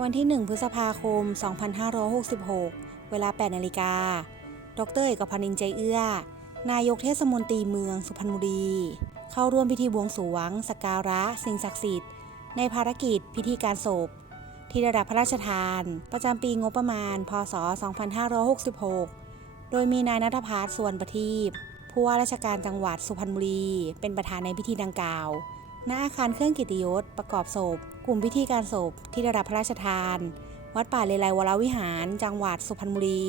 วันที่ 1 พฤษภาคม 2566 เวลา 8 นาฬิกา ดรเอกพันธ์อินใจเอื้อ นายกเทศมนตรีเมืองสุพรรณบุรี เข้าร่วมพิธีบวงสรวง สักการะ สิ่งศักดิ์สิทธิ์ ในภารกิจพิธีการศพ ที่ได้รับพระราชทาน ประจำปีงบประมาณ พศ 2566 โดยมีนายนัทพัฒน์ส่วนประทีปผู้ว่าราชการจังหวัดสุพรรณบุรี เป็นประธานในพิธีดังกล่าว ณอาคารเครื่องกิติยศประกอบศพ กลุ่มพิธีการศพที่ได้รับพระราชทาน วัดป่าเลไลวรวิหาร จังหวัดสุพรรณบุรี